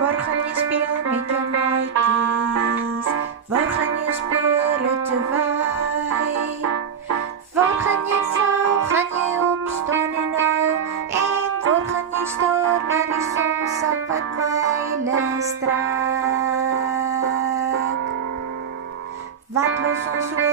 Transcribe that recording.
Waar gaan jy speel met jou maatjies? Waar gaan jy spore te waai? Waar gaan jy val? Gaan jy opstaan en huil? En waar gaan jy staar na die sonsak wat myle strek? Wat los ons oor